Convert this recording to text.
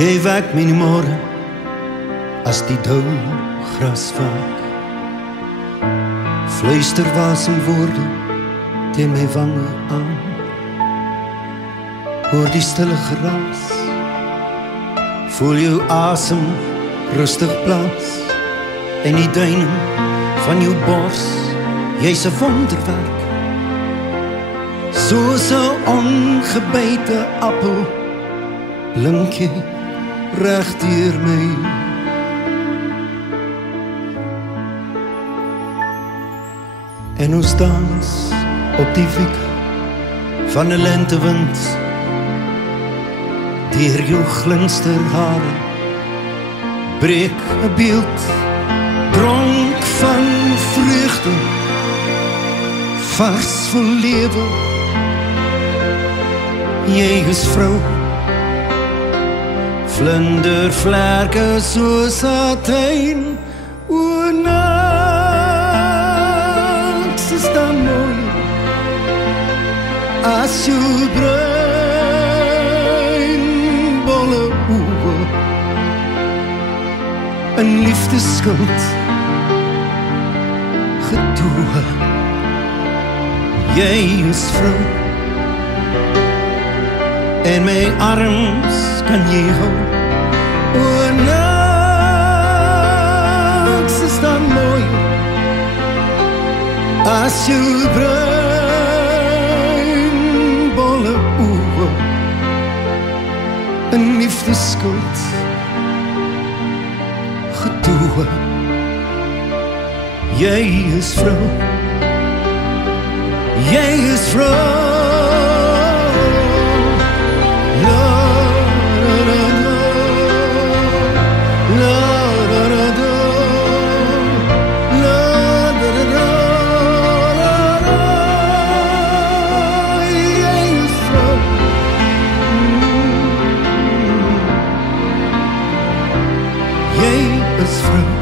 Jy wek my in die môre as die dou gras vaak. Fluister wasem woorde teen my wange aan. Hoor die stille geraas, voel jou asem rustig blaas en die duining van jou bors, jy's 'n wonderwerk. Soos 'n ongebyte appel blink jy reg deur my. En ons dans op die wiek van 'n lentewind, deur jou glinster hare breek 'n beeld, dronk van vreugde, vars vol lewe. Jy is vrou, vlindervlerke soos satijn, o niks is dan mooi as jou bruin bolle oë, 'n liefdeskuld gedoe. Jy is vrou en my arms kan jy hou, o niks is dan mooi as jou bruin bolle oë, 'n liefdeskuld gedoe. Jy is vrou, jy is vrou. Jy is vrou.